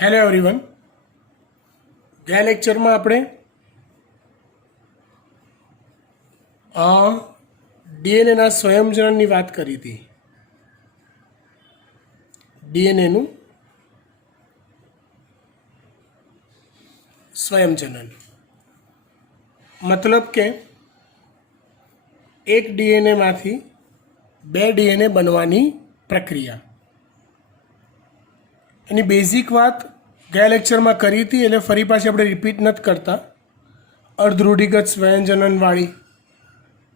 Hello everyone. ગયા લેક્ચરમાં આપણે ડીએનએના સ્વયંજનનની વાત કરી હતી. ડીએનએનું સ્વયંજનન મતલબ કે એક ડીએનએમાંથી બે ડીએનએ બનવાની પ્રક્રિયા. એની બેઝિક વાત ગયા લેક્ચરમાં કરી હતી, એટલે ફરી પાછી આપણે રિપીટ નથી કરતા. અર્ધરૂઢિગત સ્વયંજનનવાળી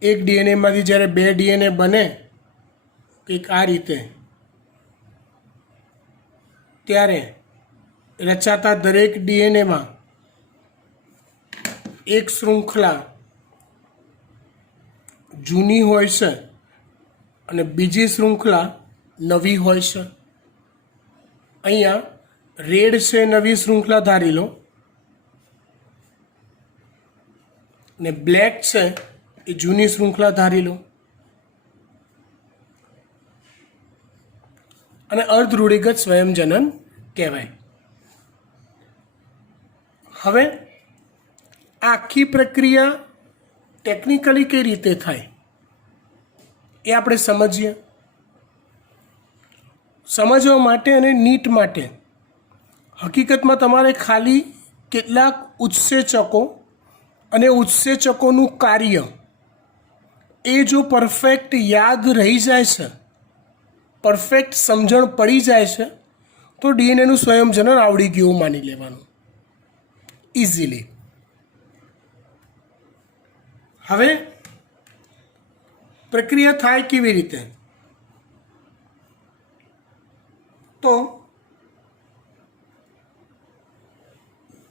એક ડીએનએમાંથી જ્યારે બે ડીએનએ બને કંઈક આ રીતે, ત્યારે રચાતા દરેક ડીએનએમાં એક શૃંખલા જૂની હોય છે અને બીજી શૃંખલા નવી હોય છે. અહીંયા રેડ છે નવી શૃંખલા ધારી લો, ને બ્લેક છે એ જૂની શૃંખલા ધારી લો. અને અર્ધરૂઢિગત સ્વયંજનન કહેવાય. હવે આ આખી પ્રક્રિયા ટેકનિકલી કઈ રીતે થાય એ આપણે સમજીએ. સમજવા માટે અને નીટ માટે હકીકતમાં તમારે ખાલી કેટલાક ઉત્સેચકો અને ઉત્સેચકોનું કાર્ય એ જો પરફેક્ટ યાદ રહી જાય છે, પરફેક્ટ સમજણ પડી જાય છે, તો ડીએનએનું સ્વયંજનન આવડી ગયું માની લેવાનું ઇઝીલી. હવે પ્રક્રિયા થાય કેવી રીતે? તો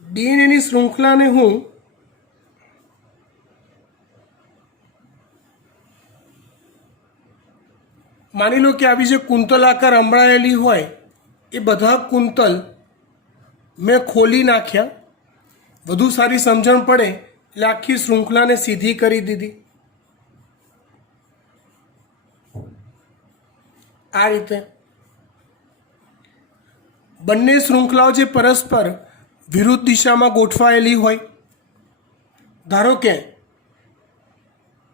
ડીએનએની શૃંખલાને હું માની લો કે આવી જે કુંતલાકાર અંબળાયેલી હોય એ બધા કુંતલ મેં ખોલી નાખ્યા, વધુ સારી સમજણ પડે એટલે આખી શૃંખલાને સીધી કરી દીધી. આ રીતે બંને શૃંખલાઓ જે પરસ્પર વિરુદ્ધ દિશામાં ગોઠવાયેલી હોય, ધારો કે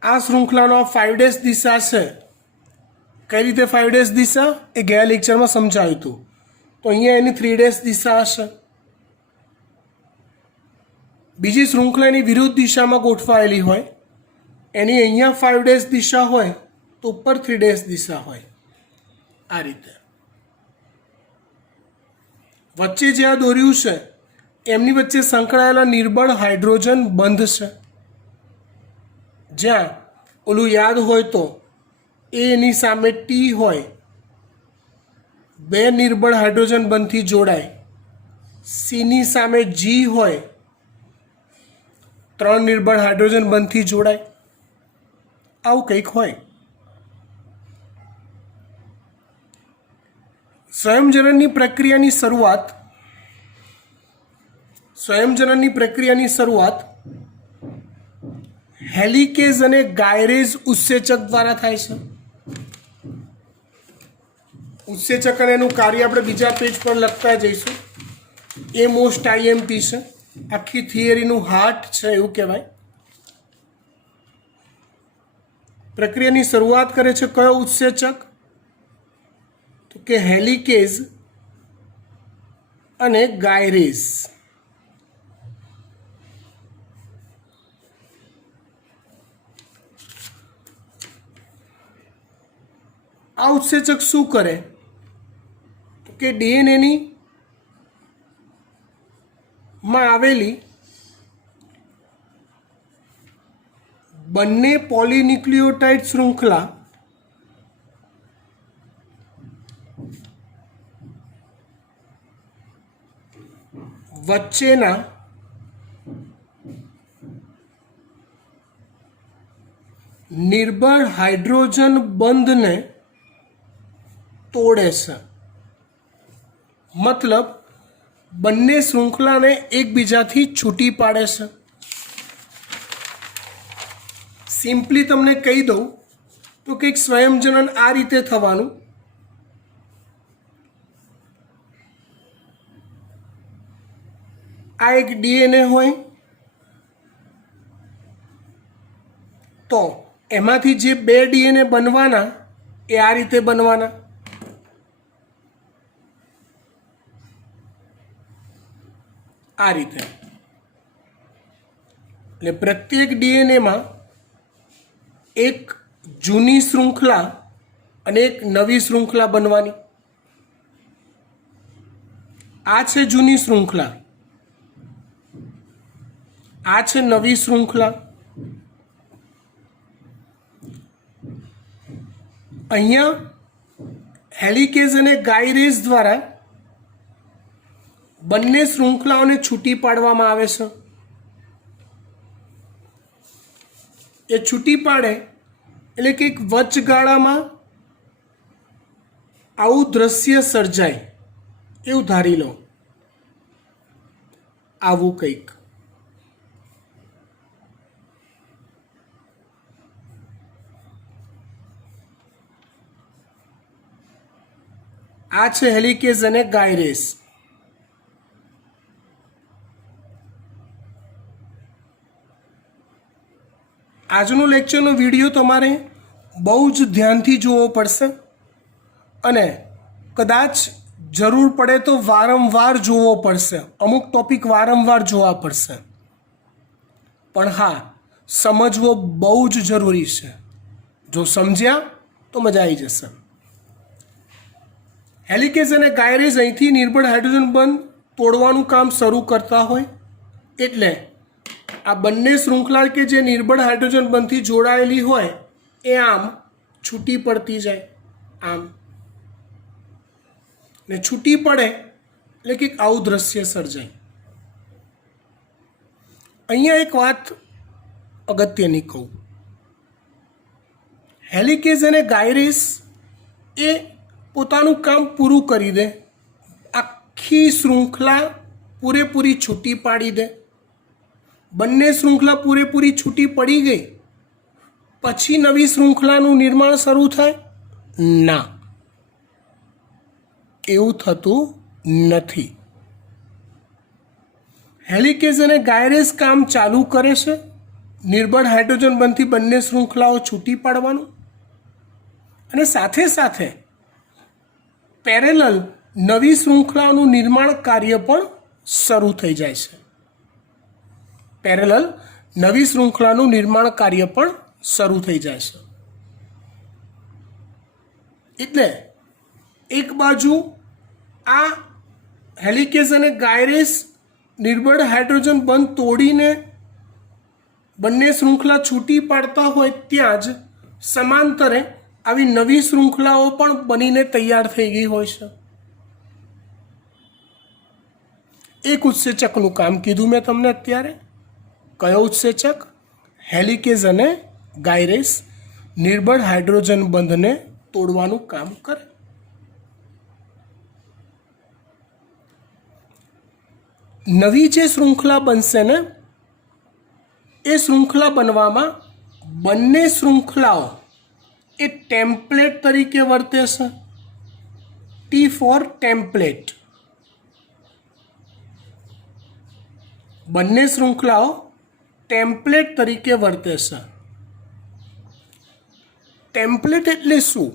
આ શૃંખલાનો 5' દિશા છે. કઈ રીતે 5' દિશા એ ગયા લેક્ચરમાં સમજાવ્યું હતું. તો અહીંયા એની 3' દિશા હશે. બીજી શૃંખલા એની વિરુદ્ધ દિશામાં ગોઠવાયેલી હોય, એની અહીંયા 5' દિશા હોય તો ઉપર 3' દિશા હોય. આ રીતે વચ્ચે જ્યાં દોર્યું છે એમની વચ્ચે સંકળાયેલા નિર્બળ હાઇડ્રોજન બંધ છે. જ્યાં ઓલું યાદ હોય તો એની સામે ટી હોય, બે નિર્બળ હાઇડ્રોજન બંધથી જોડાય. સીની સામે જી હોય, 3 નિર્બળ હાઇડ્રોજન બંધથી જોડાય. આવું કંઈક હોય. સ્વયંજનનની પ્રક્રિયાની શરૂઆત હેલિકેઝ અને ગાયરેઝ ઉત્સેચક દ્વારા થાય છે. ઉત્સેચક અને એનું કાર્ય આપણે બીજા પેજ પર લખતા જઈશું. એ મોસ્ટ આઈએમપી છે, આખી થિયરીનું હાર્ટ છે એવું કહેવાય. પ્રક્રિયાની શરૂઆત કરે છે કયો ઉત્સેચક? તો કે હેલિકેઝ અને ગાયરેઝ. આ ઉત્સેચક શું કરે? તો કે ડીએનએની માં આવેલી બંને પોલીન્યુક્લિયોટાઇડ શૃંખલા વચ્ચેના નિર્બળ હાઇડ્રોજન બંધને તોડે છે. મતલબ બંને શૃંખલાને એકબીજાથી છૂટી પાડે છે. સિમ્પલી તમને કહી દઉં તો કંઈક સ્વયંજનન આ રીતે થવાનું. આ એક ડીએનએ હોય તો એમાંથી જે 2 ડીએનએ બનવાના એ આ રીતે બનવાના. આ રીતે. એટલે પ્રત્યેક ડીએનએમાં એક જૂની શૃંખલા અને એક નવી શૃંખલા બનવાની. આ છે જૂની શૃંખલા, આ છે નવી શૃંખલા. અહીંયા હેલિકેઝ અને ગાયરેઝ દ્વારા બંને શૃંખલાઓને છૂટી પાડવામાં આવે છે. એ છૂટી પાડે એટલે કે એક વચગાળામાં આવું દ્રશ્ય સર્જાય એવું ધારી લો. આવું કંઈક. આ છે હેલિકેઝ અને ગાયરેઝ. આજનો લેક્ચરનો વિડીયો તમારે બહુ જ ધ્યાનથી જોવો પડશે અને કદાચ જરૂર પડે તો વારંવાર જોવો પડશે. અમુક ટોપિક વારંવાર જોવા પડશે, પણ હા, સમજવો બહુ જ જરૂરી છે. જો સમજ્યા તો મજા આવી જશે. હેલિકેઝ અને ગાયરેઝ અહીંથી નિર્બળ હાઇડ્રોજન બંધ તોડવાનું કામ શરૂ કરતા હોય એટલે આ બંને શૃંખલા કે જે નિર્બળ હાઇડ્રોજન બંધથી જોડાયેલી હોય એ આમ છૂટી પડતી જાય. આમ ને છૂટી પડે એટલે કે આવું દ્રશ્ય સર્જાય. અહીંયા એક વાત અગત્યની કહું. હેલિકેઝ અને ગાયરેઝ એ પોતાનું કામ પૂરું કરી દે, આખી શૃંખલા પૂરેપૂરી છૂટી પાડી દે. બંને શૃંખલા પૂરેપૂરી છૂટી પડી ગઈ પછી નવી શૃંખલાનું નિર્માણ શરૂ થાય? ના, એવું થતું નથી. હેલિકેઝ અને ગાયરેઝ કામ ચાલુ કરે છે, નિર્બળ હાઇડ્રોજન બંધથી બંને શૃંખલાઓ છૂટી પાડવાનું, અને સાથે સાથે પેરેલલ નવી શૃંખલાઓનું નિર્માણ કાર્ય પણ શરૂ થઈ જાય છે. પેરેલલ નવી શૃંખલાનું નિર્માણ કાર્ય પણ શરૂ થઈ જાય છે. એટલે એક બાજુ આ હેલિકેઝ અને ગાયરેઝ નિર્બળ હાઇડ્રોજન બંધ તોડીને બંને શૃંખલા છૂટી પાડતા હોય ત્યાં જ સમાંતરે આવી નવી શૃંખલાઓ પણ બનીને તૈયાર થઈ ગઈ હોય છે. એક ઉત્સેચકનું કામ કીધું મેં તમને અત્યારે. કયો ઉત્સેચક? હેલિકેઝ અને ગાયરેઝ નિર્બળ હાઇડ્રોજન બંધને તોડવાનું કામ કરે. નવી જે શૃંખલા બનશે ને એ શૃંખલા બનવામાં બંને શૃંખલાઓ એ ટેમ્પલેટ તરીકે વર્તે છે. T for template. બંને શૃંખલાઓ ટેમ્પલેટ તરીકે વર્તે છે. ટેમ્પલેટ એટલે શું?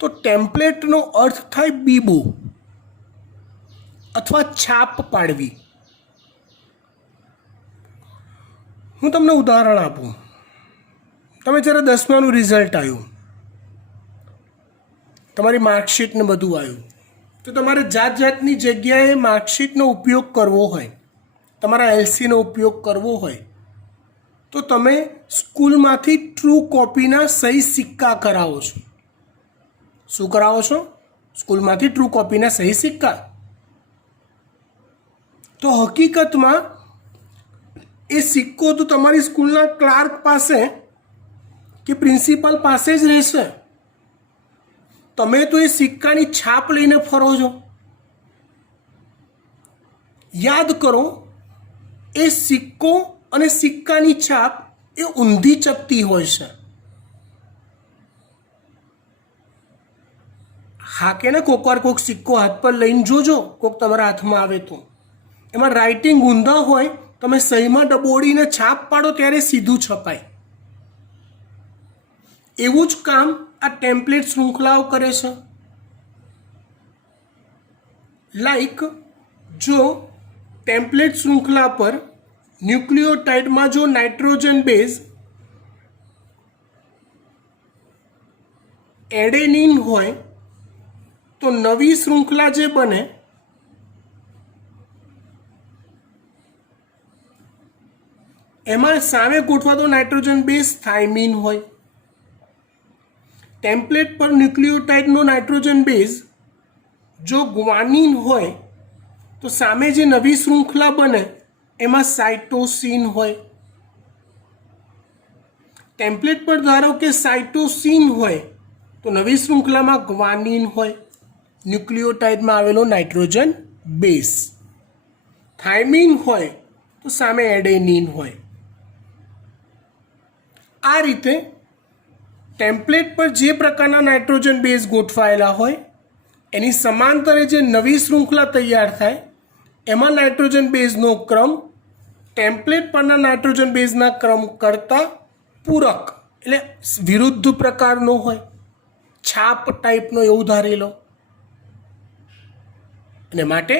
તો ટેમ્પલેટનો અર્થ થાય બીબું અથવા છાપ પાડવી. હું તમને ઉદાહરણ આપું. તમે જ્યારે 10માનું રિઝલ્ટ આવ્યું, તમારી માર્કશીટ ને બધું આવ્યું, તો તમારે જાત જાતની જગ્યાએ માર્કશીટનો ઉપયોગ કરવો હોય, તમારા એલસીનો ઉપયોગ કરવો હોય, તો તમે સ્કૂલમાંથી ટ્રુ કોપીના સહી સિક્કા કરાવો છો. શું કરાવો છો? સ્કૂલમાંથી ટ્રુ કોપીના સહી સિક્કા. તો હકીકતમાં એ સિક્કો તો તમારી સ્કૂલના ક્લાર્ક પાસે કે પ્રિન્સિપાલ પાસે જ રહેશે. તમે તો એ સિક્કાની છાપ લઈને ફરો છો. યાદ કરો, એ સિક્કો અને સિક્કાની છાપ એ ઊંધી ચપટી હોય છે. હાકે ને કોકવાર કોક સિક્કો હાથ પર લઈને જોજો, કોક તમારા હાથમાં આવે તો એમાં રાઇટિંગ ઊંધા હોય, તમે સહીમાં ડબોડીને છાપ પાડો ત્યારે સીધું છપાય. એવું જ કામ આ ટેમ્પલેટ શૃંખલાઓ કરે છે. લાઈક જો ટેમ્પલેટ શૃંખલા પર ન્યુક્લિયોટાઇડમાં જો નાઇટ્રોજન બેઝ એડેનિન હોય તો નવી શૃંખલા જે બને એમાં સામે ગોઠવાતો નાઇટ્રોજન બેઝ થાઇમીન હોય. ટેમ્પલેટ પર ન્યુક્લિયોટાઇડનો નાઇટ્રોજન બેઝ જો ગ્વાનિન હોય તો સામે જે નવી શૃંખલા બને એમાં સાઇટોસિન હોય. ટેમ્પલેટ પર ધારો કે સાઇટોસિન હોય તો નવી શૃંખલામાં ગ્વાનિન હોય, ન્યુક્લિયોટાઇડમાં આવેલો નાઇટ્રોજન બેઝ. થાઇમીન હોય તો સામે એડેનિન હોય. આ રીતે ટેમ્પલેટ પર જે પ્રકારના નાઇટ્રોજન બેઝ ગોઠવાયેલા હોય એની સમાંતરે જે નવી શૃંખલા તૈયાર થાય એમાં નાઇટ્રોજન બેઝનો ક્રમ ટેમ્પલેટ પરના નાઇટ્રોજન બેઝના ક્રમ કરતાં પૂરક એટલે વિરુદ્ધ પ્રકારનો હોય, છાપ ટાઈપનો એવું ધારેલો. અને માટે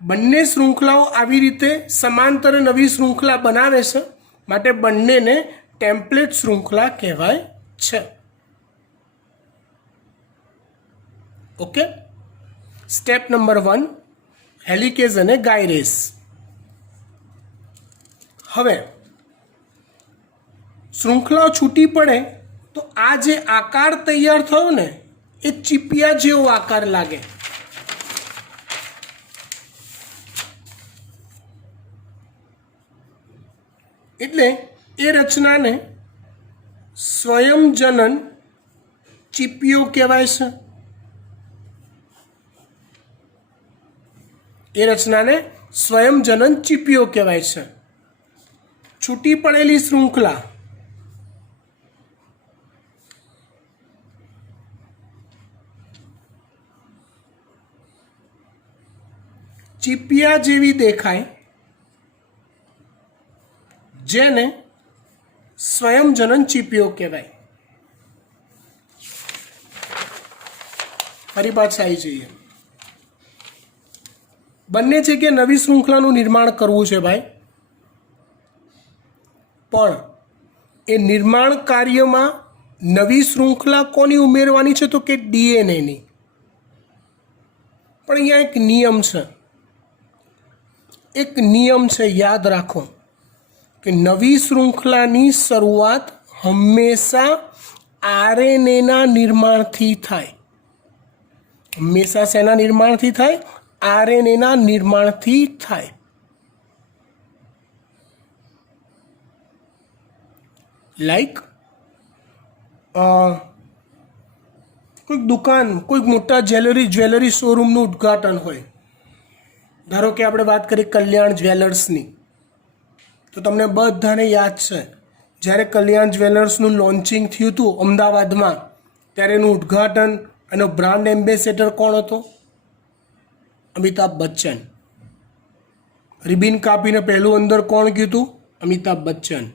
બંને શૃંખલાઓ આવી રીતે સમાંતરે નવી શૃંખલા બનાવે છે, માટે બંનેને ટેમ્પલેટ શૃંખલા કહેવાય છે. ઓકે, સ્ટેપ નંબર 1 હેલિકેઝ અને ગાયરેસ. હવે શૃંખલાઓ છૂટી પડે તો આ જે આકાર તૈયાર થયો ને એ ચીપિયા જેવો આકાર લાગે. એટલે એ રચનાને સ્વયંજનન ચીપિયો કહેવાય છે. એ રચનાને સ્વયંજનન ચીપિયો કહેવાય છે. છૂટી પડેલી શૃંખલા ચીપિયા જેવી દેખાય જેને સ્વયંજનન ચીપિયો કહેવાય. ફરી પાછા આવી જઈએ. બંને જગ્યાએ નવી શૃંખલાનું નિર્માણ કરવું છે ભાઈ, પણ એ નિર્માણ કાર્યમાં નવી શૃંખલા કોની ઉમેરવાની છે તો કે ડીએનએની. પણ અહીંયા એક નિયમ છે, એક નિયમ છે, યાદ રાખો કે નવી શૃંખલાની શરૂઆત હંમેશા આરએનએના નિર્માણથી થાય. હંમેશા શેના નિર્માણથી થાય? આરએનએના નિર્માણથી થાય. લાઈક કોઈક દુકાન, કોઈક મોટા જ્વેલરી શોરૂમનું ઉદ્ઘાટન હોય. ધારો કે આપણે વાત કરીએ કલ્યાણ જ્વેલર્સની, તો તમને બધાને યાદ છે જ્યારે કલ્યાણ જ્વેલર્સનું લોન્ચિંગ થયું હતું અમદાવાદમાં, ત્યારે એનું ઉદ્ઘાટન, એનો બ્રાન્ડ એમ્બેસેડર કોણ હતો? અમિતાભ બચ્ચન. રિબિન કાપીને પહેલું અંદર કોણ ગયું હતું? અમિતાભ બચ્ચન.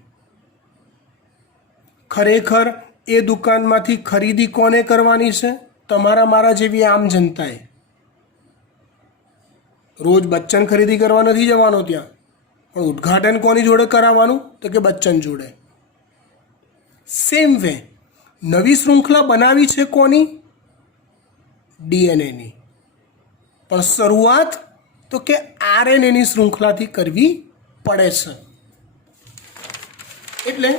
ખરેખર એ દુકાનમાંથી ખરીદી કોને કરવાની છે? તમારા મારા જેવી આમ જનતાએ. રોજ બચ્ચન ખરીદી કરવા નથી જવાનો ત્યાં, પણ ઉદ્ઘાટન કોની જોડે કરાવવાનું? તો કે બચ્ચન જોડે. સેમ વે નવી શૃંખલા બનાવી છે કોની? ડીએનએની. પણ શરૂઆત તો કે આરએનએની શૃંખલાથી કરવી પડે છે. એટલે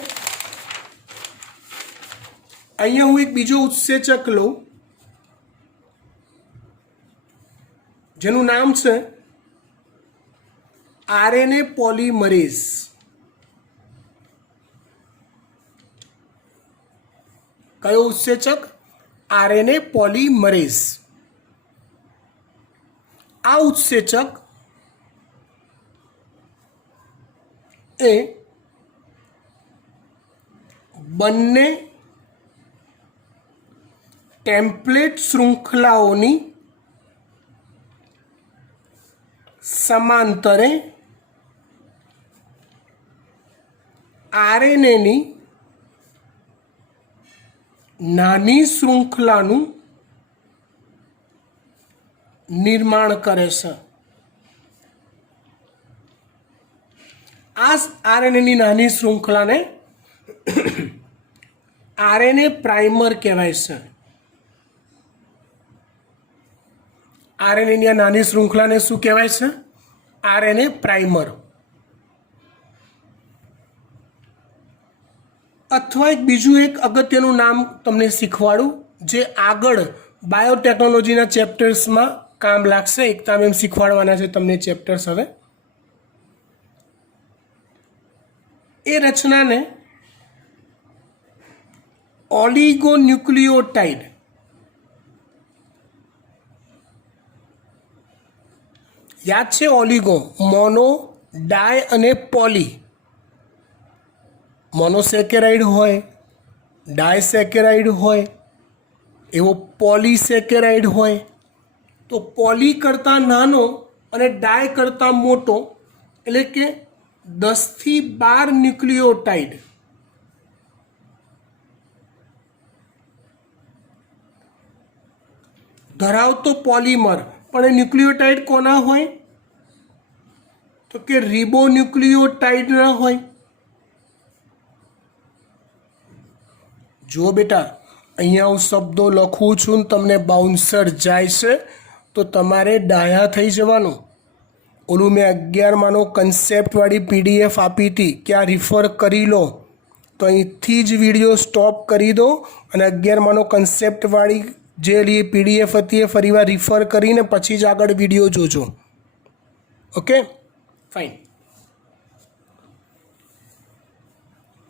અહીંયા હું એક બીજો ઉત્સેચક લઉં જેનું નામ છે આરએનએ પોલિમરેઝ. કયો ઉત્સેચક? RNA polymerase. આ ઉત્સેચક એ બંને ટેમ્પલેટ શૃંખલાઓની સમાંતરે આરએનએની નાની શૃંખલાનું નિર્માણ કરે છે. આ આરએનએની નાની શૃંખલાને આરએનએ પ્રાઇમર કહેવાય છે. આરએનએની આ નાની શૃંખલાને શું કહેવાય છે? RNA primer. અથવા બીજું એક અગત્યનું નામ તમને શીખવાડું જે આગળ બાયોટેકનોલોજીના ચેપ્ટર્સમાં કામ લાગશે. એકતા મેમ શીખવાડવાના છે તમને ચેપ્ટર્સ. હવે એ રચનાને ઓલિગોન્યુક્લિયોટાઇડ યાદ છે? ઓલિગો, મોનો, ડાય અને પોલી. મોનોસેકેરાઇડ હોય, ડાયસેકેરાઇડ હોય, એવો પોલીસેકેરાઇડ હોય. તો પોલી કરતાં નાનો અને ડાય કરતાં મોટો એટલે કે 10 થી 12 ન્યુક્લિયોટાઇડ ધરાવતો પોલિમર. પણ એ ન્યુક્લિયોટાઇડ કોના હોય? તો કે રિબોન્યુક્લિયોટાઇડના હોય. જો બેટા, અહીંયા હું શબ્દો લખું છું ને તમને બાઉન્સર જાય છે તો તમારે ડાયા થઈ જવાનું. ઓલું મેં 11માનો કન્સેપ્ટવાળી PDF આપી હતી કે આ રિફર કરી લો, તો અહીંથી જ વિડીયો સ્ટોપ કરી દો અને 11માનો કન્સેપ્ટવાળી જે PDF હતી એ ફરીવાર રિફર કરીને પછી જ આગળ વિડીયો જોજો. Okay, fine.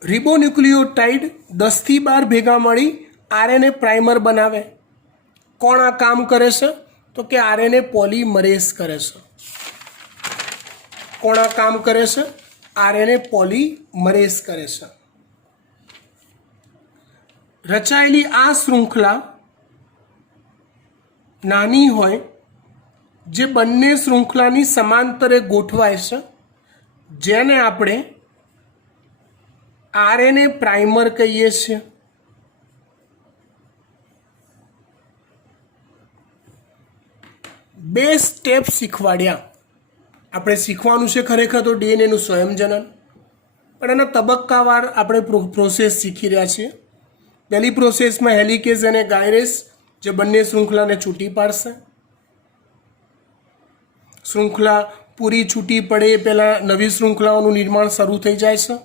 રિબોન્યુક્લિયોટાઇડ 10 થી 12 ભેગા મળી આરએનએ પ્રાઇમર બનાવે. કોણ આ કામ કરે છે? તો કે આરએનએ પોલિમરેઝ કરે છે. કોણ આ કામ કરે છે? આરએનએ પોલિમરેઝ કરે છે. રચાયેલી આ શૃંખલા નાની હોય જે બંને શૃંખલાની સમાંતરે ગોઠવાય છે, જેને આપણે આરએનએ પ્રાઇમર કહીએ છીએ. બે સ્ટેપ શીખવાડ્યા. આપણે શીખવાનું છે ખરેખર તો ડીએનએનું સ્વયંજનન, પણ એના તબક્કાવાર આપણે પ્રોસેસ શીખી રહ્યા છીએ. પહેલી પ્રોસેસમાં હેલિકેઝ અને ગાયરેસ જે બંને શૃંખલાને છૂટી પાડશે. શૃંખલા પૂરી છૂટી પડે એ પહેલાં નવી શૃંખલાઓનું નિર્માણ શરૂ થઈ જાય છે.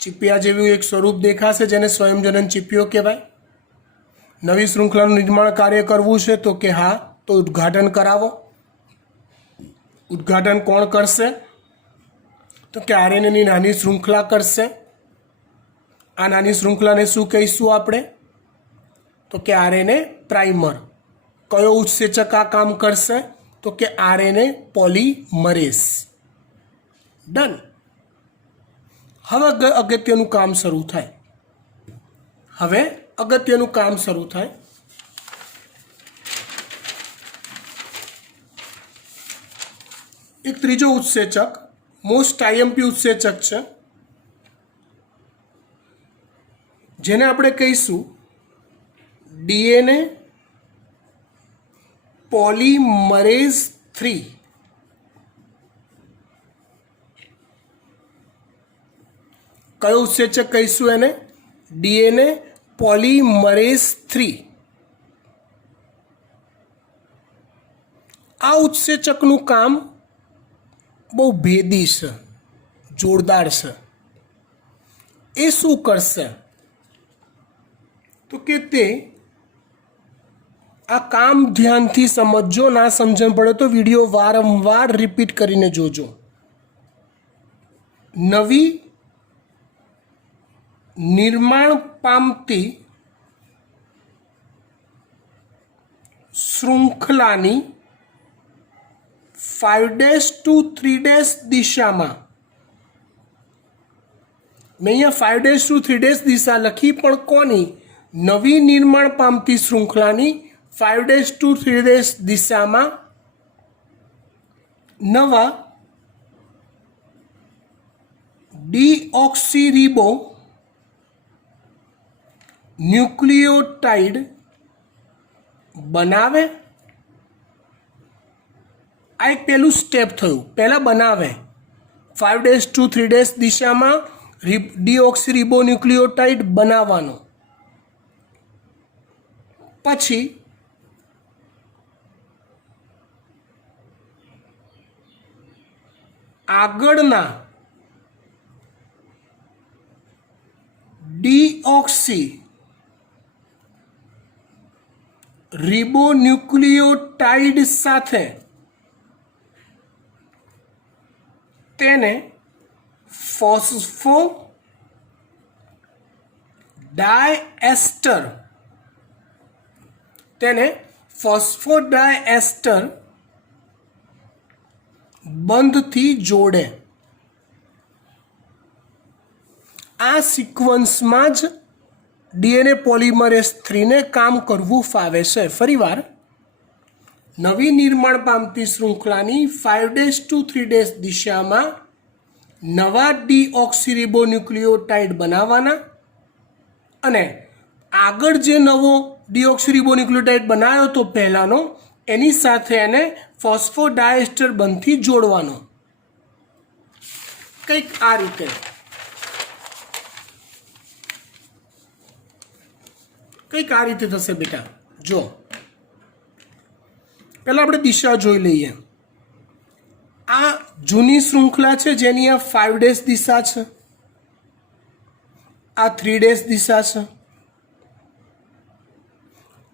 ચીપિયા જેવું એક સ્વરૂપ દેખાશે જેને સ્વયંજનન ચીપિયો કહેવાય. નવી શૃંખલાનું નિર્માણ કાર્ય કરવું છે તો કે હા, તો ઉદ્ઘાટન કરાવો. ઉદ્ઘાટન કોણ કરશે? તો કે આરએનએની નાની શૃંખલા કરશે. આ નાની શૃંખલાને શું કહીશું આપણે? તો કે આરએનએ પ્રાઇમર. કયો ઉત્સેચક આ કામ કરશે? તો કે આરએનએ પોલિમરેઝ. ડન. હવે અગત્યનું કામ શરૂ થાય. એક ત્રીજો ઉત્સેચક મોસ્ટ આઈએમપી ઉત્સેચક છે જેને આપણે કહીશું ડીએનએ પોલિમરેઝ 3. કયો ઉત્સેચક કહીશું એને? DNA polymerase 3. આ ઉત્સેચકનું કામ બહુ ભેદી છે, જોરદાર છે. એ શું કરશે? તો કે તે આ કામ ધ્યાનથી સમજજો. ના સમજણ પડે તો વિડીયો વારંવાર રિપીટ કરીને જોજો. નવી નિર્માણ પામતી શૃંખલાની 5' to 3' દિશામાં, મેં અહીંયા 5' to 3' દિશા લખી, પણ કોની? નવી નિર્માણ પામતી શૃંખલાની 5' to 3' દિશામાં નવા ડીઓક્સીરીબો ન્યુક્લિયોટાઇડ બનાવે। આ એક પહેલું સ્ટેપ થયું। પહેલાં બનાવે 5' to 3' દિશામાં ડીઓક્સીરીબો ન્યુક્લિયોટાઇડ બનાવવાનો। પછી આગળના ડીઓક્સી રિબોન્યુક્લિયોટાઇડ સાથે તેને ફોસ્ફોડાયએસ્ટર બંધથી જોડે। આ સિક્વન્સમાં જ ડીએનએ પોલિમરેઝ 3ને કામ કરવું ફાવે છે। ફરીવાર નવી નિર્માણ પામતી શૃંખલાની 5' to 3' દિશામાં નવા ડીઓક્સીરીબોન્યુક્લિયોટાઇડ બનાવવાના અને આગળ જે નવો ડીઓક્સીરીબોન્યુક્લિયોટાઇડ બનાવ્યો તો પહેલાંનો એની સાથે એને ફોસ્ફોડાયએસ્ટર બંધથી જોડવાનો। કંઈક આ રીતે થશે બેટા। જો પહેલાં આપણે દિશા જોઈ લઈએ। આ જૂની શૃંખલા છે જેની આ 5' દિશા છે, આ 3' દિશા છે।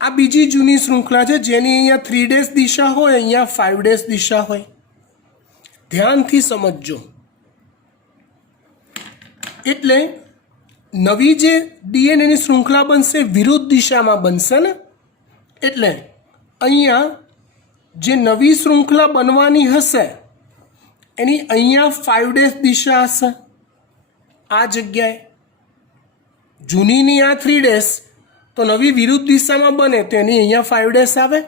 આ બીજી જૂની શૃંખલા છે જેની અહીંયા 3' દિશા હોય, અહીંયા 5' દિશા હોય। ધ્યાનથી સમજજો। એટલે નવી જે ડીએનએની શૃંખલા બનશે વિરુદ્ધ દિશામાં બનશે ને, એટલે અહીંયા જે નવી શૃંખલા બનવાની હશે એની અહીંયા 5' દિશા હશે આ જગ્યાએ, જૂનીની આ 3' તો નવી વિરુદ્ધ દિશામાં બને તો એની અહીંયા 5' આવે।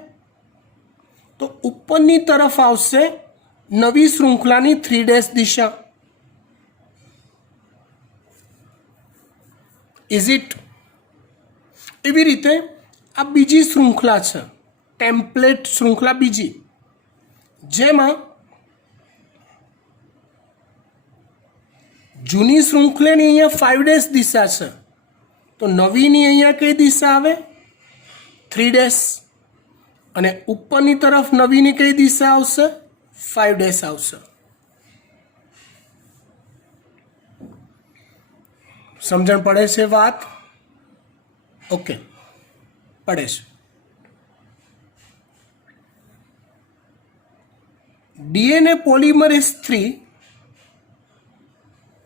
તો ઉપરની તરફ આવશે નવી શૃંખલાની 3' દિશા। Is it? એવી રીતે આ બીજી શૃંખલા છે, ટેમ્પલેટ શૃંખલા બીજી, જેમાં જૂની શૃંખલાની અહીંયા 5' દિશા છે તો નવીની અહીંયા કઈ દિશા આવે? 3' અને ઉપરની તરફ નવીની કઈ દિશા આવશે? 5' આવશે। સમજણ પડે છે વાત? ઓકે, પડે છે। ડીએનએ પોલિમરેઝ 3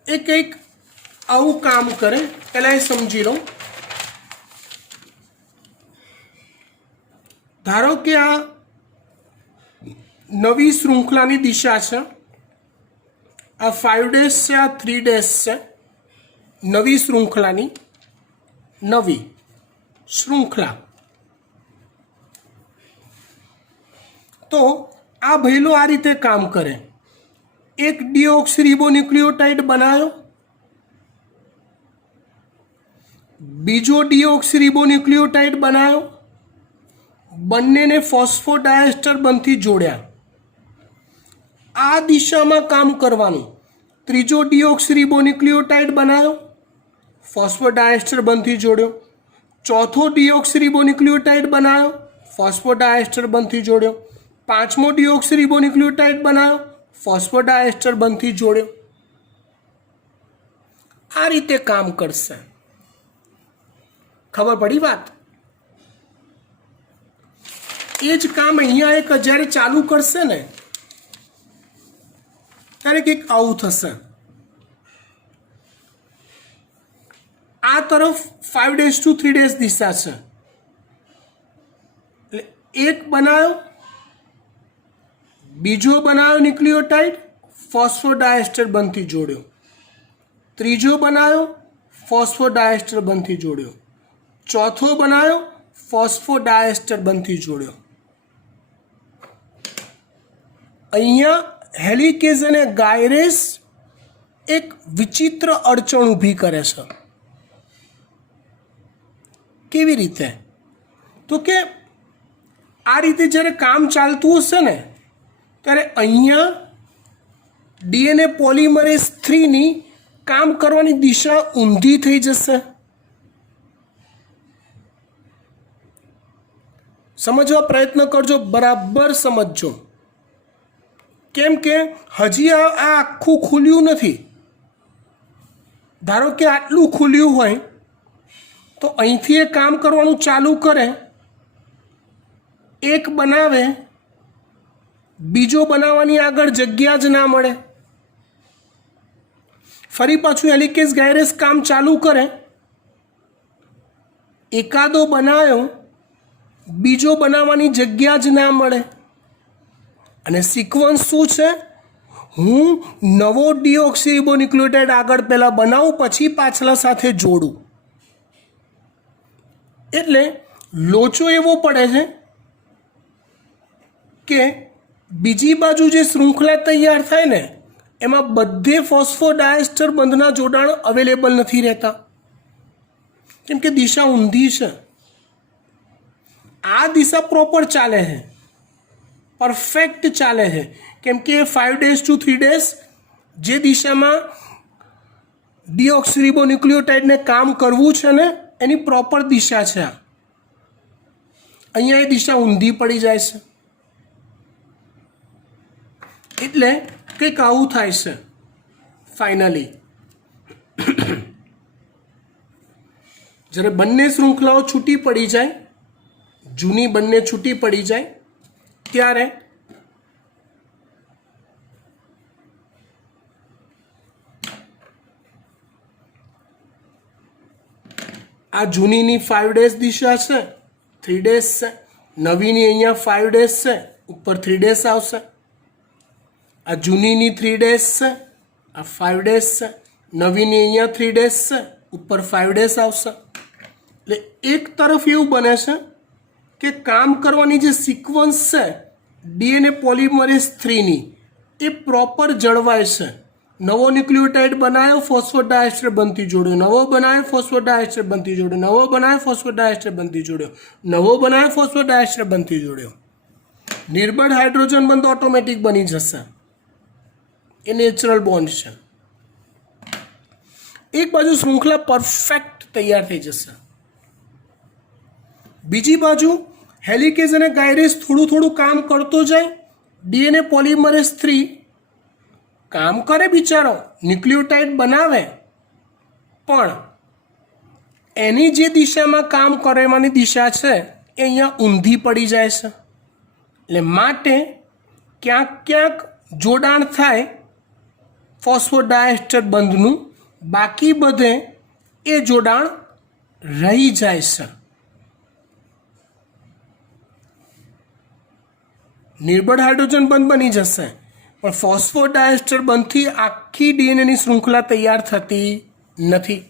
એ કંઈક આવું કામ કરે। પહેલાં એ સમજી લો। ધારો કે આ નવી શૃંખલાની દિશા છે, આ 5' છે, આ 3' છે। નવી શૃંખલાની નવી શૃંખલા તો આ ભયલો આ રીતે કામ કરે। એક ડીઓક્સીરીબોન્યુક્લિયોટાઇડ બનાવ્યો, બીજો ડીઓક્સીરીબોન્યુક્લિયોટાઇડ બનાવ્યો, બંનેને ફોસ્ફોડાયએસ્ટર બંધથી જોડ્યા। આ દિશામાં કામ કરવાનું। ત્રીજો ડીઓક્સીરીબોન્યુક્લિયોટાઇડ બનાવ્યો, ફોસ્ફોડાયએસ્ટર બંધથી જોડ્યો। ચોથો ડીઓક્સીરીબોન્યુક્લિયોટાઇડ બનાવ્યો, ફોસ્ફોડાયએસ્ટર બંધથી જોડ્યો। પાંચમો ડીઓક્સીરીબોન્યુક્લિયોટાઇડ બનાવ્યો, ફોસ્ફોડાયએસ્ટર બંધથી જોડ્યો। આ રીતે કામ કરશે। ખબર પડી વાત? એ જ કામ અહીંયા એક જ્યારે ચાલુ કરશે ને ત્યારે કંઈક આવું થશે। આ તરફ 5' to 3' દિશા છે, એટલે એક બનાવ્યો, બીજો બનાવ્યો ન્યુક્લિયોટાઇડ, ફોસ્ફોડાયએસ્ટર બંધથી જોડ્યો। ત્રીજો બનાવ્યો, ફોસ્ફોડાયએસ્ટર બંધથી જોડ્યો। ચોથો બનાવ્યો, ફોસ્ફોડાયસ્ટર બંધથી જોડ્યો. અહીંયા હેલિકેઝ અને ગાયરેસ એક વિચિત્ર અડચણ ઊભી કરે છે. કેવી રીતે? તો કે આ રીતે જ્યારે કામ ચાલતું હશે ને ત્યારે અહીંયા ડીએનએ પોલિમરેઝ 3ની કામ કરવાની દિશા ઊંધી થઈ જશે. સમજવા પ્રયત્ન કરજો, બરાબર સમજજો. કેમ કે હજી આ આખું ખુલ્યું નથી. ધારો કે આટલું ખુલ્યું હોય તો અહીંથી એ કામ કરવાનું ચાલુ કરે, એક બનાવે, બીજો બનાવવાની આગળ જગ્યા જ ના મળે. ફરી પાછું હેલિકેઝ ગાયરેસ કામ ચાલુ કરે, એકાદો બનાવ્યો, બીજો બનાવવાની જગ્યા જ ના મળે. અને સિક્વન્સ શું છે? હું નવો ડીઓક્સીરિબોન્યુક્લિયોટાઇડ આગળ પહેલાં બનાવું, પછી પાછલા સાથે જોડું. એટલે લોચો એવો પડે છે કે બીજી બાજુ જે શૃંખલા તૈયાર થાય ને એમાં બધે ફોસ્ફોડાયસ્ટર બંધના જોડાણ અવેલેબલ નથી રહેતા, કેમ કે દિશા ઊંધી છે. આ દિશા પ્રોપર ચાલે છે, પરફેક્ટ ચાલે છે, કેમ કે 5 days to 3 days જે દિશામાં ડીઓક્સીરિબોન્યુક્લિયોટાઇડને કામ કરવું છે ને એની પ્રોપર દિશા છે. અહીંયા એ દિશા ઊંધી પડી જાય છે. એટલે કંઈક આવું થાય છે. ફાઇનલી જ્યારે બંને શૃંખલાઓ છૂટી પડી જાય, જૂની બંને છૂટી પડી જાય, ત્યારે આ જૂનીની 5 days દિશા છે, 3 days છે. નવીની અહીંયા 5 days છે, ઉપર 3 days આવશે. આ જૂનીની 3 days છે, આ 5 days છે. નવીની અહીંયા 3 days છે, ઉપર 5 days આવશે. એટલે એક તરફ એવું બને છે કે કામ કરવાની જે સિક્વન્સ છે ડીએનએ પોલિમરેઝ 3ની એ પ્રોપર જળવાય છે. નવો ન્યુક્લિયોટાઇડ બનાવ્યો, ફોસ્ફોડાયસ્ટર બંધથી જોડ્યો, નવો બનાવ્યો, ફોસ્ફોડાયસ્ટર બંધથી જોડ્યો, નવો બનાવ્યો, ફોસ્ફોડાયસ્ટર બંધથી જોડ્યો, નવો બનાવ્યો, ફોસ્ફોડાયસ્ટર બંધથી જોડ્યો. નિર્બળ હાઇડ્રોજન બંધ ઓટોમેટિક બની જશે. એ નેચરલ બોન્ડ છે. એક બાજુ શૃંખલા પરફેક્ટ તૈયાર થઈ જશે, બીજી બાજુ હેલિકેઝ અને ગાયરેસ થોડું થોડું કામ કરતો જાય. ડીએનએ પોલિમરેઝ 3 કામ કરે બિચારો, ન્યુક્લિયોટાઇડ બનાવે, પણ એની જે દિશામાં કામ કરવાની દિશા છે એ અહીંયા ઊંધી પડી જાય છે. એટલે માટે ક્યાંક ક્યાંક જોડાણ થાય ફોસ્ફોડાયસ્ટર બંધનું, બાકી બધે એ જોડાણ રહી જાય છે. નિર્બળ હાઇડ્રોજન બંધ બની જશે, પણ ફોસ્ફોડાયસ્ટર બંધથી આખી ડીએનએની શૃંખલા તૈયાર થતી નથી.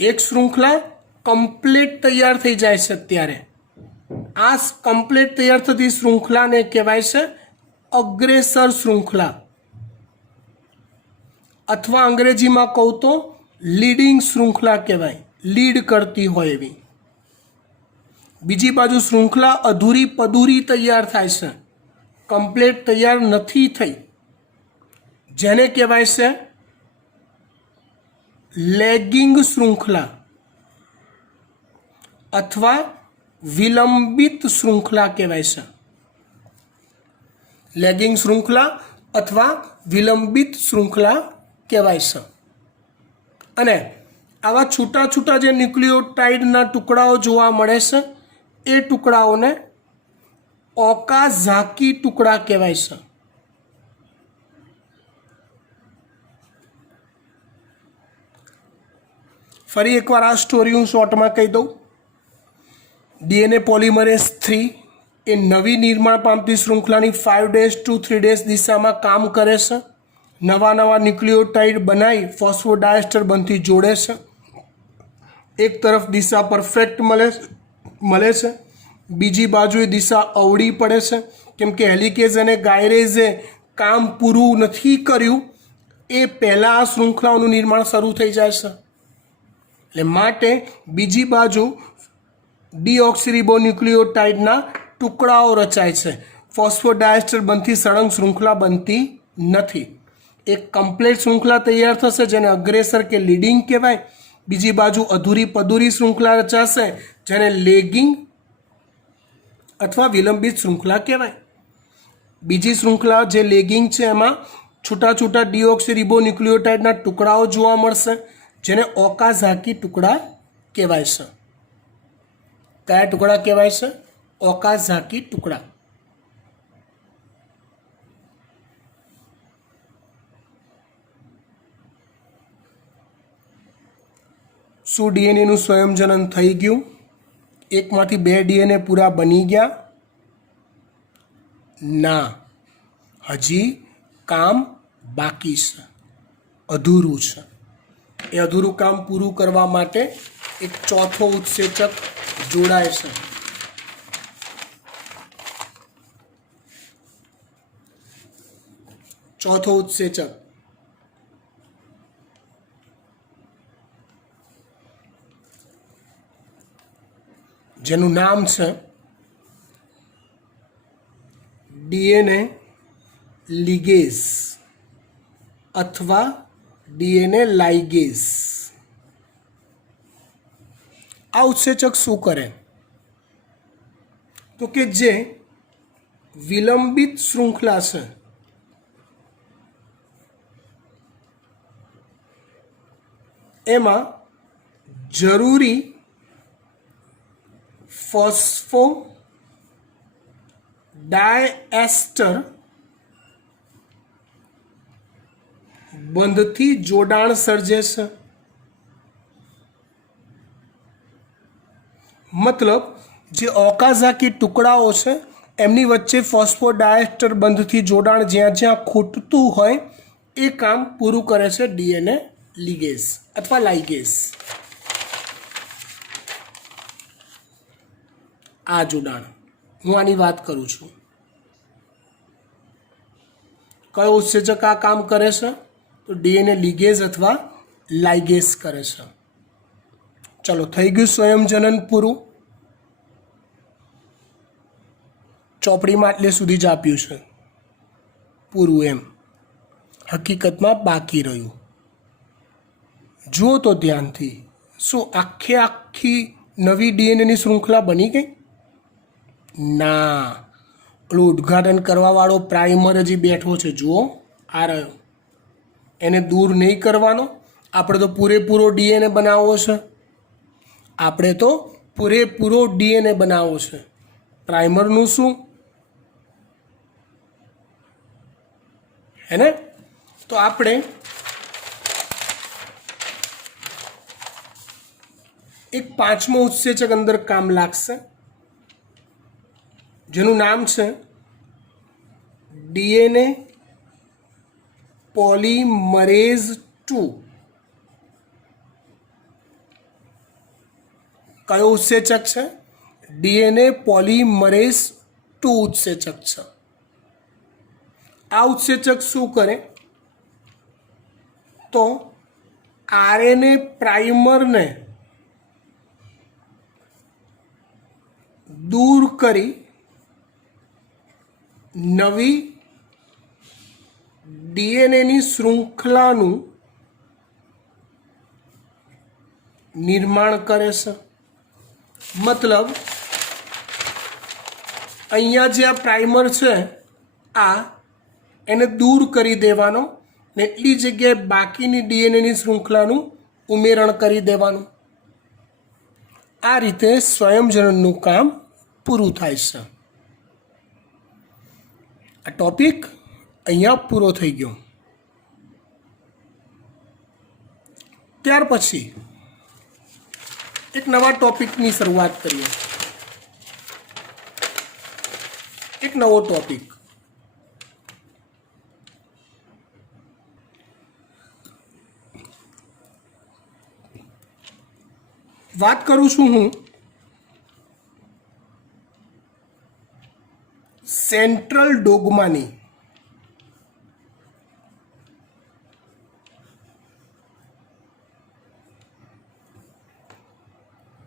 એક શૃંખલા કમ્પ્લીટ તૈયાર થઈ જાય છે. અત્યારે આ કમ્પ્લીટ તૈયાર થતી શૃંખલાને કહેવાય છે અગ્રેસર શૃંખલા, અથવા અંગ્રેજીમાં કહું તો લીડિંગ શૃંખલા કહેવાય, લીડ કરતી હોય એવી. બીજી બાજુ શૃંખલા અધૂરી પધૂરી તૈયાર થાય છે, કમ્પ્લીટ તૈયાર નથી થઈ, જેને કહેવાય છે લેગિંગ શૃંખલા અથવા વિલંબિત શૃંખલા કહેવાય છે. લેગિંગ શૃંખલા અથવા વિલંબિત શૃંખલા કહેવાય છે. અને આવા છૂટા છૂટા જે ન્યુક્લિયોટાઇડના ટુકડાઓ જોવા મળે છે એ ટુકડાઓને ઓકાઝાકી ટુકડા કહેવાય છે. ફરી એકવાર આ સ્ટોરી હું શોર્ટમાં કહી દઉં. ડીએનએ પોલિમરેઝ 3 એ નવી નિર્માણ પામતી શૃંખલાની 5 days to 3 days દિશામાં કામ કરે છે. નવા નવા ન્યુક્લિયોટાઇડ બનાવી ફોસ્ફોડાયસ્ટર બંધથી જોડે છે. એક તરફ દિશા પરફેક્ટ મળે છે, બીજી બાજુએ દિશા અવળી પડે છે, કેમ કે હેલિકેઝ અને ગાયરેઝે કામ પૂરું નથી કર્યું એ પહેલાં આ શૃંખલાઓનું નિર્માણ શરૂ થઈ જાય છે. એટલે માટે બીજી બાજુ ડીઓક્સીરીબોન્યુક્લિયોટાઇડના ટુકડાઓ રચાય છે. ફોસ્ફોડાયસ્ટર બંધથી સળંગ શૃંખલા બનતી નથી. એક કમ્પ્લેટ શૃંખલા તૈયાર થશે જેને અગ્રેસર કે લીડિંગ કહેવાય. બીજી બાજુ અધૂરી પધૂરી શૃંખલા રચાશે જેને લેગિંગ અથવા વિલંબિત શૃંખલા કહેવાય. બીજી શૃંખલા જે લેગિંગ છે એમાં છૂટા છૂટા ડીઓક્સીરીબોન્યુક્લિયોટાઇડના ટુકડાઓ જોવા મળશે જેને ઓકાઝાકી ટુકડા કહેવાય છે. કયા ટુકડા કહેવાય છે? ઓકાઝાકી ટુકડા. શું ડીએનએનું સ્વયંજનન થઈ ગયું? એકમાંથી 2 ડીએનએ પૂરા બની ગયા? ના, હજી કામ બાકી છે, અધૂરું છે. એ અધૂરું કામ પૂરું કરવા માટે એક ચોથો ઉત્સેચક જોડાય છે. ચોથો ઉત્સેચક જેનું નામ છે ડીએનએ લિગેઝ અથવા ડીએનએ લાઇગેઝ. આ ઉત્સેચક શું કરે? તો કે જે વિલંબિત શૃંખલા છે એમાં જરૂરી ફોસ્ફોડાયએસ્ટર બંધથી જોડાણ સર્જે છે. મતલબ જે ઓકાઝાકી ટુકડાઓ છે એમની વચ્ચે ફોસ્ફોડાયસ્ટર બંધથી જોડાણ જ્યાં જ્યાં ખૂટતું હોય એ કામ પૂરું કરે છે ડીએનએ લિગેઝ અથવા લાઇગેઝ. આ જોડાણ હું આની વાત કરું છું. કયો ઉત્સેચક આ કામ કરે છે? તો ડીએનએ લિગેઝ અથવા લાઇગેઝ કરે છે. ચલો, થઈ ગયું સ્વયંજનન પૂરું. ચોપડીમાં એટલે સુધી જ આપ્યું છે પૂરું એમ, હકીકતમાં બાકી રહ્યું. જુઓ તો ધ્યાનથી, શું આખી નવી ડીએનએની શૃંખલા બની ગઈ? ના, પેલું ઉદ્ઘાટન કરવાવાળો પ્રાઇમર હજી બેઠો છે. જુઓ, આ રહ્યો. એને દૂર નહીં કરવાનો. આપણે તો પૂરેપૂરો ડીએનએ બનાવવો છે. પ્રાઇમરનું શું? હે ને? તો આપણે એક 5મો ઉત્સેચક અંદર કામ લાગશે જેનું નામ છે ડીએનએ પોલિમરેઝ 2. કયો ઉત્સેચક છે? ડીએનએ પોલિમરેઝ 2 ઉત્સેચક છે. આ ઉત્સેચક શું કરે? તો આરએનએ પ્રાઇમરને દૂર કરી નવી ડીએનએની શૃંખલાનું નિર્માણ કરે છે. મતલબ અહીંયા જે આ પ્રાઇમર છે આ એને દૂર કરી દેવાનો ને એટલી જગ્યાએ બાકીની ડીએનએની શૃંખલાનું ઉમેરણ કરી દેવાનું. આ રીતે સ્વયંજનનનું કામ પૂરું થાય છે. આ ટોપિક અહીંયા પૂરો થઈ ગયો. ત્યાર પછી એક નવા ટોપિકની શરૂઆત કરીએ. એક નવો ટોપિક, વાત કરું છું હું સેન્ટ્રલ ડોગમાની.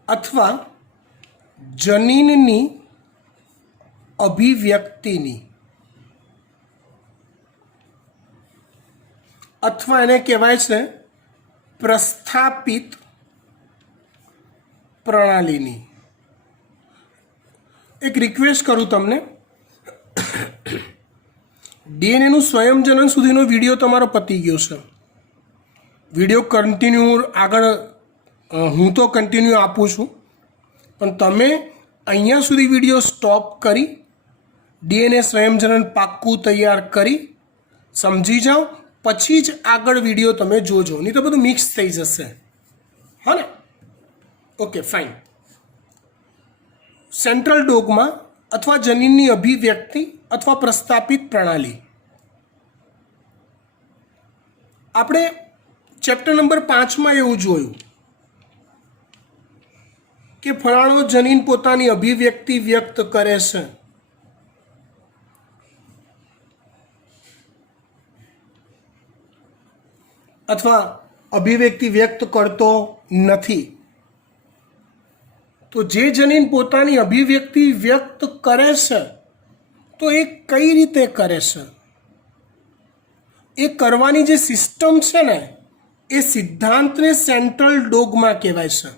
અથવા જનીનની અભિવ્યક્તિની, અથવા એને કહેવાય છે પ્રસ્થાપિત પ્રણાલીની. એક રિક્વેસ્ટ કરું તમને, ડીએનએનું સ્વયંજનન સુધીનો વિડીયો તમારો પતી ગયો છે. વિડીયો કન્ટિન્યુ આગળ હું તો કન્ટિન્યુ આપું છું, પણ તમે અહીંયા સુધી વિડીયો સ્ટોપ કરી ડીએનએ સ્વયંજનન પાક્કું તૈયાર કરી સમજી જાઓ, પછી જ આગળ વિડીયો તમે જોજો, નહીં તો બધું મિક્સ થઈ જશે. હા ને? Okay, fine. સેન્ટ્રલ ડોગમા અથવા જનીનની અભિવ્યક્તિ અથવા પ્રસ્થાપિત પ્રણાલી. આપણે ચેપ્ટર નંબર 5માં એવું જોયું કે ફલાણો જનીન પોતાની અભિવ્યક્તિ વ્યક્ત કરે છે. અથવા અભિવ્યક્તિ વ્યક્ત કરતો નથી. તો જે જનીન પોતાની અભિવ્યક્તિ વ્યક્ત કરે છે તો એ કઈ રીતે કરે છે? એ કરવાની જે સિસ્ટમ છે ને એ સિદ્ધાંતને સેન્ટ્રલ ડોગમા કહેવાય છે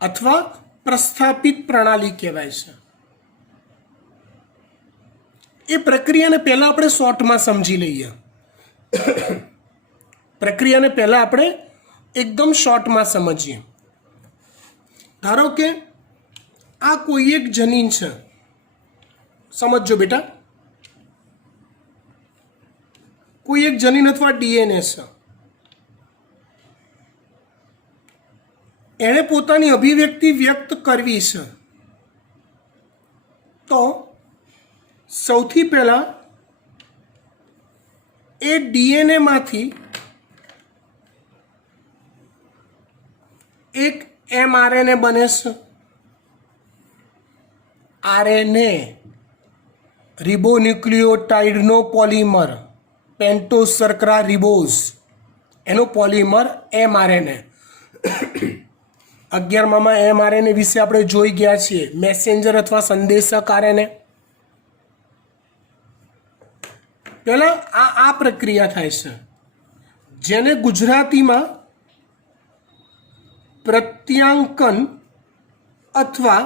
અથવા પ્રસ્થાપિત પ્રણાલી કહેવાય છે. એ પ્રક્રિયાને પહેલાં આપણે શોર્ટમાં સમજી લઈએ. પ્રક્રિયાને પહેલાં આપણે એકદમ શોર્ટમાં સમજીએ. ધારો કે આ કોઈ એક જનીન છે, સમજજો બેટા. કોઈ એક જનીન અથવા ડીએનએ છે, એણે પોતાની અભિવ્યક્તિ વ્યક્ત કરવી છે. તો સૌથી પહેલાં એ ડીએનએમાંથી એક એમઆરએનએ બને છે. આરએનએ રિબોન્યુક્લિયોટાઇડનો પોલિમર, પેન્ટોઝ શર્કરા રિબોઝ, એનો પોલિમર એમઆરએનએ. 11માં એમઆરએનએ વિશે આપણે જોઈ ગયા છીએ, મેસેન્જર અથવા સંદેશક આરએનએ. પહેલાં આ પ્રક્રિયા થાય છે, જેને ગુજરાતીમાં પ્રત્યાંકન અથવા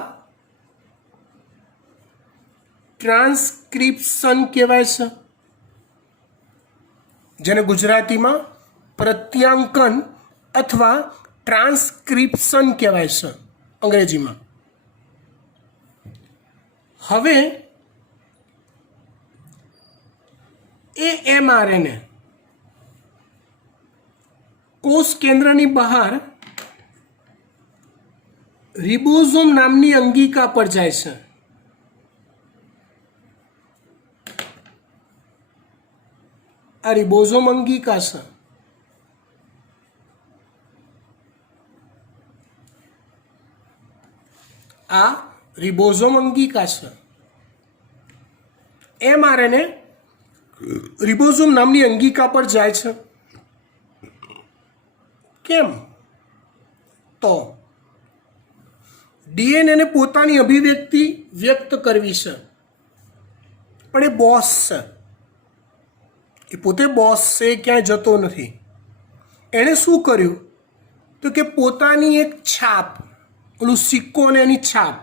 ટ્રાન્સક્રિપ્શન કહેવાય છે. જેને ગુજરાતીમાં પ્રત્યાંકન અથવા ટ્રાન્સક્રિપ્શન કહેવાય છે અંગ્રેજીમાં. હવે એ એમઆરએનએ કોષ કેન્દ્રની બહાર રિબોઝોમ નામની અંગિકા પર જાય છે. આ રિબોઝોમ અંગિકા છે. આ રિબોઝોમ અંગિકા છે. એમઆરએનએ રિબોઝોમ નામની અંગિકા પર જાય છે. કેમ? તો ડીએનએને પોતાની અભિવ્યક્તિ વ્યક્ત કરવી છે, પણ એ બોસ છે. એ પોતે બોસ છે, એ ક્યાંય જતો નથી. એણે શું કર્યું તો કે પોતાની એક છાપ, ઓલું સિક્કો અને એની છાપ,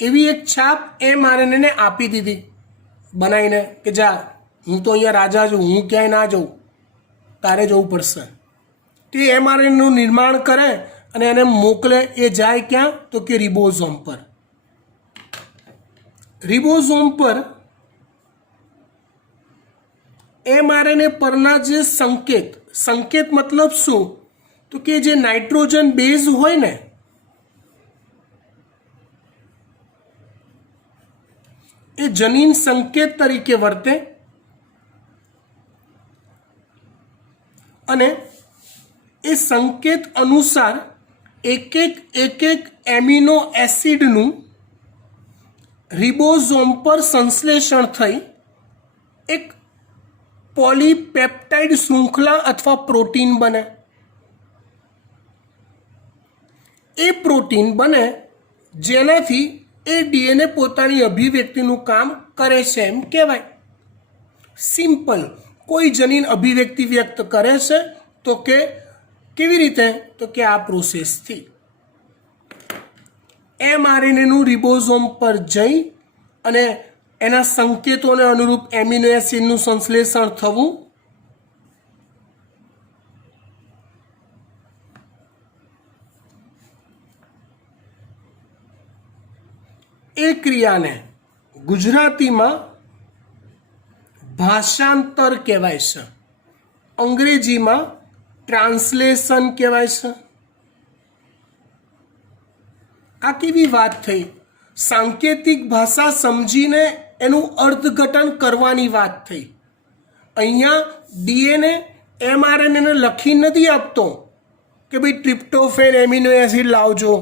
એવી એક છાપ એમઆરએનએને આપી દીધી બનાવીને કે જા, હું તો અહીંયા રાજા છું, હું ક્યાંય ના જાઉં, તારે જવું પડશે. તે એમઆરએનએનું નિર્માણ કરે અને એને મોકલે. એ જાય ક્યાં? તો કે રિબોઝોમ પર. રિબોઝોમ પર એમઆરએનએ પરના જે સંકેત મતલબ શું? તો કે જે નાઇટ્રોજન બેઝ હોય ને, એ જનીન સંકેત તરીકે વર્તે અને એ એ સંકેત અનુસાર એક એક એમિનો એસિડનું રિબોઝોમ પર સંશ્લેષણ થઈ એક પોલીપેપ્ટાઇડ શૃંખલા અથવા પ્રોટીન બને. એ પ્રોટીન બને જેનાથી એ ડીએનએ પોતાની અભિવ્યક્તિનું કામ કરે છે એમ કહેવાય. સિમ્પલ. કોઈ જનીન અભિવ્યક્તિ વ્યક્ત કરે છે તો કે કેવી રીતે? તો કે આ પ્રોસેસથી એમઆરએનએનું રિબોઝોમ પર જઈ અને એના સંકેતોને અનુરૂપ એમિનો એસિડનું સંશ્લેષણ થવું, એ ક્રિયાને ગુજરાતીમાં ભાષાંતર કહેવાય છે, અંગ્રેજીમાં ટ્રાન્સલેશન કહેવાય છે. આ કેવી વાત થઈ? સાંકેતિક ભાષા સમજીને એનું અર્થઘટન કરવાની વાત થઈ. અહીંયા ડીએનએ એમઆરએનએને લખી નથી આપતો કે ભાઈ ટ્રિપ્ટોફેન એમિનો એસિડ લાવજો,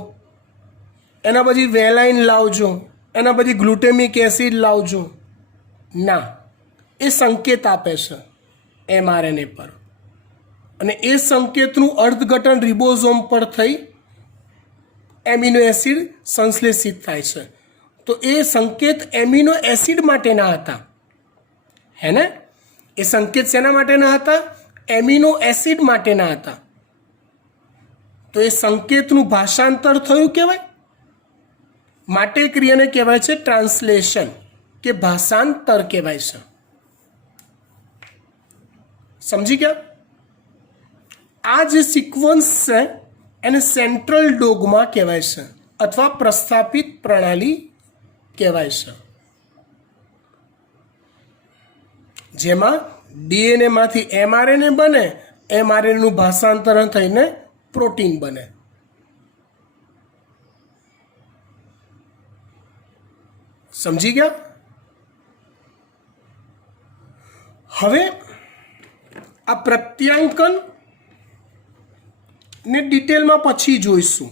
એના પછી વેલાઇન લાવજો, એના પછી ગ્લુટેમિક એસિડ લાવજો. ના, એ સંકેત આપે છે એમઆરએનએ પર અને એ સંકેતનું અર્થઘટન રિબોઝોમ પર થઈ એમિનો એસિડ સંશ્લેષિત થાય છે. તો એ સંકેત એમિનો એસિડ માટેના હતા, હે ને? એ સંકેત શેના માટેના હતા? એમિનો એસિડ માટેના હતા. તો એ સંકેતનું ભાષાંતર થયું કહેવાય. માટે ક્રિયાને કહેવાય છે ટ્રાન્સલેશન કે ભાષાંતર કહેવાય છે. સમજી ગયા? આ જે સિક્વન્સ છે એને સેન્ટ્રલ ડોગમા કહેવાય છે અથવા પ્રસ્થાપિત પ્રણાલી કહેવાય છે, જેમાં ડીએનએમાંથી એમઆરએનએ બને, એમઆરએનએનું ભાષાંતરણ થઈને પ્રોટીન બને. સમજી ગયા? હવે આ પ્રત્યાંકન ને ડિટેલમાં પછી જોઈશું,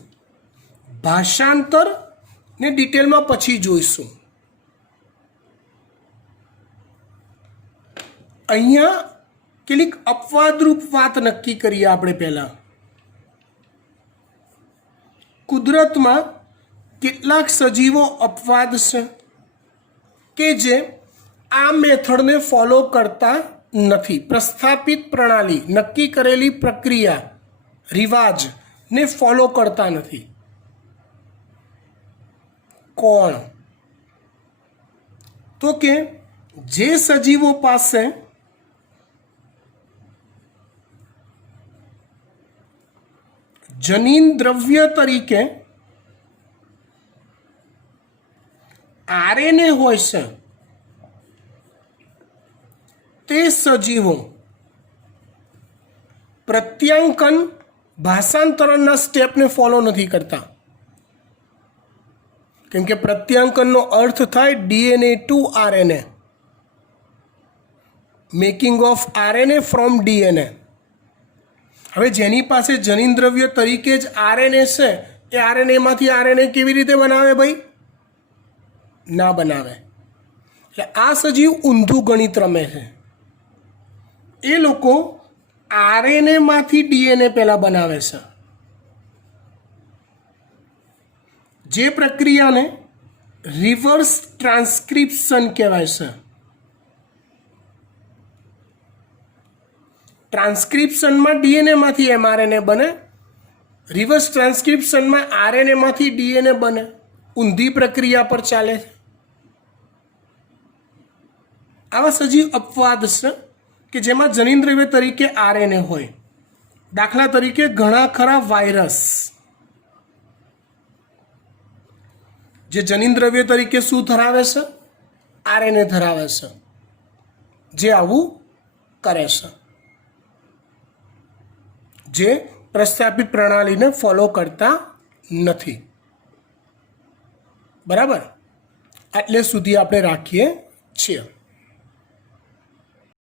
ભાષાંતર ને ડિટેલમાં પછી જોઈશું. અહીંયા કેટલીક અપવાદરૂપ વાત નક્કી કરીએ આપણે. પહેલાં કુદરતમાં કેટલાક સજીવો અપવાદ છે કે જે આ મેથડને ફોલો કરતા નથી. પ્રસ્થાપિત પ્રણાલી, નક્કી કરેલી પ્રક્રિયા, રિવાજને ફોલો કરતા નથી. કોણ? તો કે જે સજીવો પાસે જનીન દ્રવ્ય તરીકે આરએનએ હોય છે તે સજીવો પ્રત્યાંકન ભાષાંતરણના સ્ટેપને ફોલો નથી કરતા. કેમ કે પ્રત્યાંકનનો અર્થ થાય DNA to RNA, making of RNA from DNA. હવે જેની પાસે જનીન દ્રવ્ય તરીકે જ આરએનએ છે એ આરએનએમાંથી આરએનએ કેવી રીતે બનાવે ભાઈ? ના બનાવે. એટલે આ સજીવ ઊંધું ગણિત રમે છે. એ લોકો આરએનએમાંથી ડીએનએ પહેલાં બનાવે છે, જે પ્રક્રિયાને રિવર્સ ટ્રાન્સક્રિપ્શન કહેવાય છે. ટ્રાન્સક્રિપ્શનમાં ડીએનએમાંથી એમઆરએનએ બને, રિવર્સ ટ્રાન્સક્રિપ્શનમાં આરએનએમાંથી ડીએનએ બને. ઊંધી પ્રક્રિયા પર ચાલે છે. આવા સજીવ અપવાદ છે કે જેમાં જનીન દ્રવ્ય તરીકે આરએનએ હોય. દાખલા તરીકે ઘણા ખરા વાયરસ જે જનીન દ્રવ્ય તરીકે શું ધરાવે છે? આરએનએ ધરાવે છે, જે આવું કરે છે, જે પ્રસ્થાપિત પ્રણાલીને ફોલો કરતા નથી. બરાબર? એટલે સુધી આપણે રાખીએ છીએ.